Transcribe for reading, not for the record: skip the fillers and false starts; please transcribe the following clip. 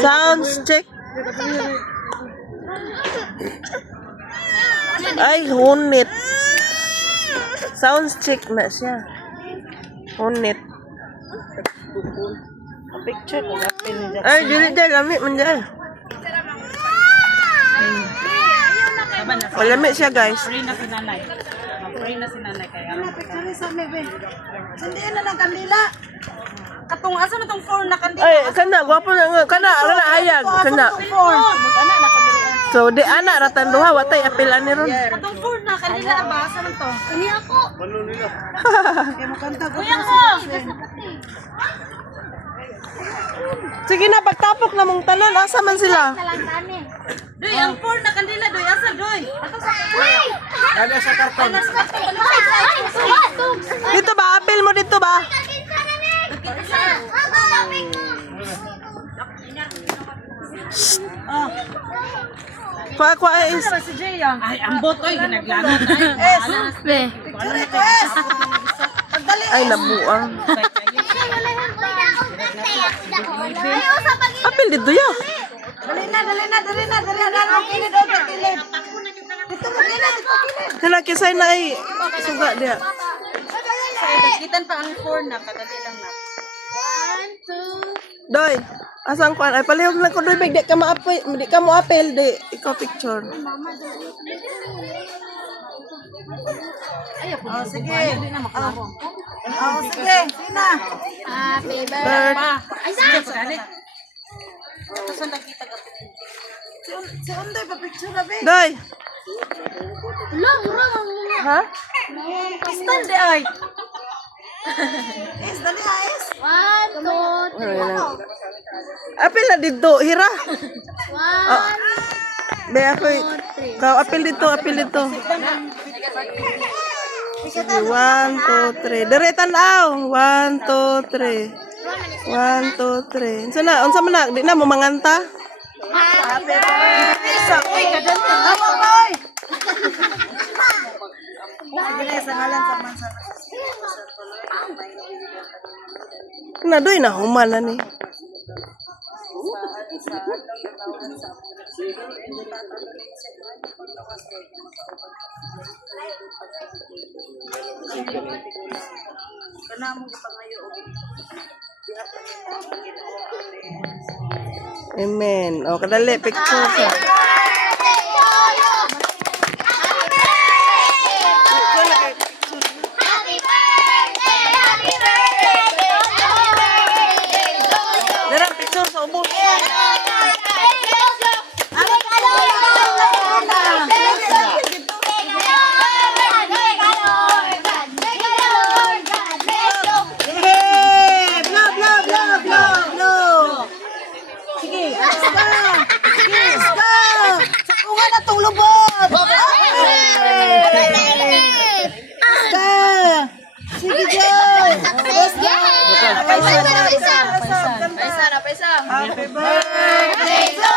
Sounds check. Ay, hunit. Sounds check na siya. Hunit. Picture ko apil ni Jackson. Ay, dili dyan. Lamig man dyan. Malamig siya, guys. Free na si nanay. Free na si nanay kaya. Picture sa me be. Sundiin na ng kandila. Katong asa na tong phone na kandila. Ay, kana. Gwapo na nga. Kana hayag. Kana. Mag-ana na kandila. So, di anak ratan duha. Watay apilan ni ron. Katong phone na kandila ba asa man to? Ini ako. Kaya makanta ko. Kuya ko. Sige na, pagtapok na mong tanan. Asa man sila? Doy, ang phone na kandila doy asa doy. Ada sa karton. Dito ba? Apil mo dito ba? Kwa is. Si Jay ah. Ay, ambot oy ginaglanat. Ay, nabuang. Apil dito ya. Dali na. Kilid o kilid. Dito mo kilid. Kana kisay na ay suga dia. Kitan pa ang phone na kadali lang na. Doy, asang kwan ay palihog lang ko doy big di ka maapil, di ka mo apil di ikaw picture. Oh, sige. Oh, sige. Sina. Happy Bird. Ay, sige dali. Saan nakita ka? Si Unday pa picture na be. Doy. Ha? Stand di ay. Es dali ha es. 1, 2, 3. Apil na dito, hira. Oh. Be ako kau apil dito. Sige, 1, 2, 3. Dire tan-aw. 1, 2, 3. 1, 2, 3. Unsa man na? Di na mo manganta? Isa. Uy, kadanta. Tama boy. Sige na sa ngalan sa mansa. Na doy na human na ni. Kana mo gipangayo og Amen. O kadali picture sa. Dara picture sa ubos. Sakungan na tong lubot. Sige, Joy. Paisa. Happy birthday to